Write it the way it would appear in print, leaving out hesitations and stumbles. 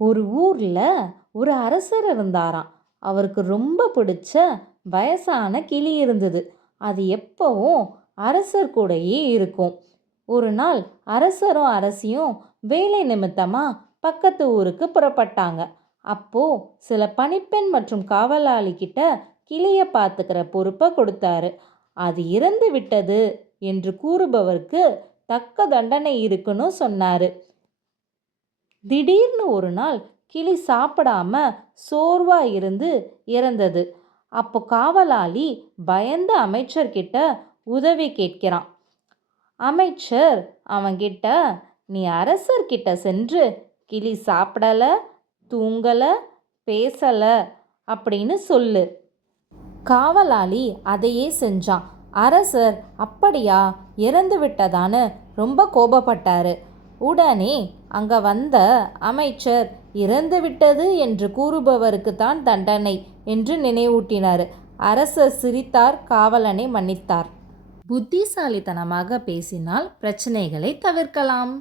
ஒரு ஊர்ல ஒரு அரசர் இருந்தாராம். அவருக்கு ரொம்ப பிடிச்ச வயசான கிளி இருந்தது. அது எப்பவும் அரசர் கூடயே இருக்கும். ஒரு நாள் அரசரும் அரசியும் வேலை நிமித்தமா பக்கத்து ஊருக்கு புறப்பட்டாங்க. அப்போ சில பணிப்பெண் மற்றும் காவலாளி கிட்ட கிளிய பார்த்துக்கிற பொறுப்பை கொடுத்தாரு. அது இறந்து விட்டது என்று கூறுபவருக்கு தக்க தண்டனை இருக்குன்னு சொன்னாரு. திடீர்னு ஒரு நாள் கிளி சாப்பிடாம சோர்வா இருந்து இறந்தது. அப்போ காவலாளி பயந்து அமைச்சர்கிட்ட உதவி கேட்கிறான். அமைச்சர் அவன்கிட்ட, நீ அரசர்கிட்ட சென்று கிளி சாப்பிடல, தூங்கல, பேசல அப்படின்னு சொல்லு. காவலாளி அதையே செஞ்சான். அரசர் அப்படியா, இறந்து விட்டதான்னு ரொம்ப கோபப்பட்டாரு. உடனே அங்க வந்த அமைச்சர், இறந்து விட்டது என்று கூறுபவருக்கு தான் தண்டனை என்று நினைவூட்டினார். அரசர் சிரித்தார், காவலனை மன்னித்தார். புத்திசாலித்தனமாக பேசினால் பிரச்சனைகளை தவிர்க்கலாம்.